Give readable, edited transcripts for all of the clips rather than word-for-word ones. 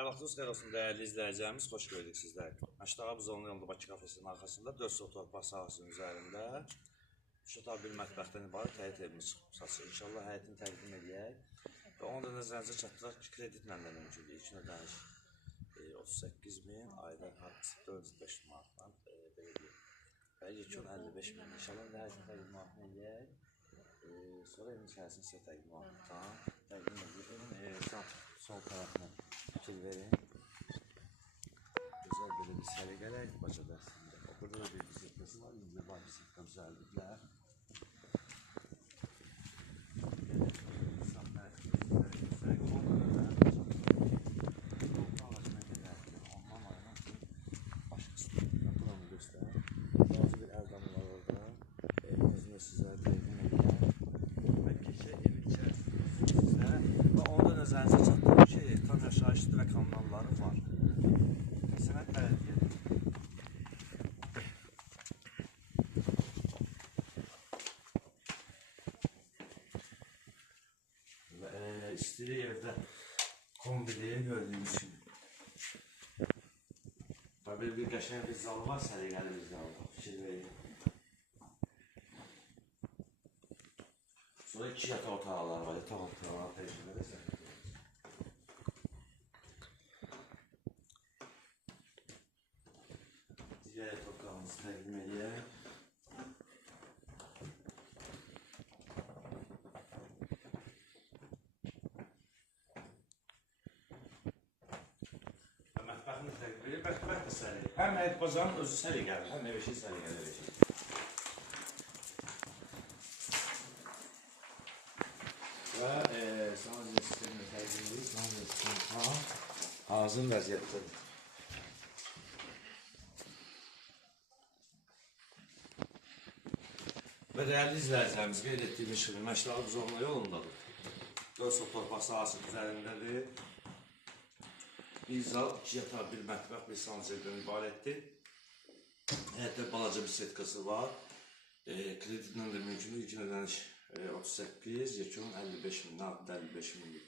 Hər vaxtınız xeyir olsun dəyərli izləyicilərimiz, xoş gördük sizlər. Məştağa Buzovlu yolunda Bakı kafesinin arxasında 4 sot torpaq sahəsinin üzərində 3 otaq bir mətbəxdən ibarət həyət evimiz satılır. İnşallah həyətini təqdim edək və onu da nəzərinizə çatdıraq ki, kreditlə də mümkündür. İlk ödəniş 38.000, ayda 405 manatdan belə deyək. Və yekun 55.000. İnşallah həyətini təqdimatını edək. Sonra evin içərisini sizə təqdim edək. Sol tarafına fikir verin. Güzel böyle bir səliqələr bacada əslində. Burada da bir bisikletası var. İndi var bisikletə düzəldiblər. Buranı göstər. Bazı bir ərdamı var orada. Özünə sizə təqdim edək. Və keçək evin içərisində sizə. Və onu da nəzərinizə çatdırın ki, tam yaşayışlı və kanalları var. Sənət bələdiyyə. Və istəyir evdə kombinəyə gördüyünüz kimi. Böyle bir qəşəng bir zal var, səliqəli bir zal var. Fikir verin. Sonra 2 yataq otaqlar var, yataq otaqlar təcrübədə səhv. Digər yataq otağımızı təqdim edək. Mətbəxini təqdim edək, mətbəx də səliqəli. Həm həyət bazanın özü səliqəli, həm ev işi səliqəli ev işi. Və sanat sistemini təqdim edirik. Sanat sistemi hazır vəziyyətdədir. Və dəyərli izləyicilərimiz qeyd etdiyimiz kimi Məştağa Buzovlu yolundadır. 4 sot torpaq sahəsinin üzərindədir. Bir zal, 2 yataq, bir mətbəx, bir sanatçıdan ibarətdir. Həyətdə balaca bir setkası var. Kreditlə də mümkündür. İlkin ödəniş 38, yekun 55.000, 55.000.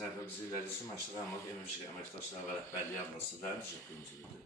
Zərfə bizi ilərisi Məştağa Əmlak Əməkdaşları və Rəhbərliyi adına sizlərin təşəkkürümüzü bildirir.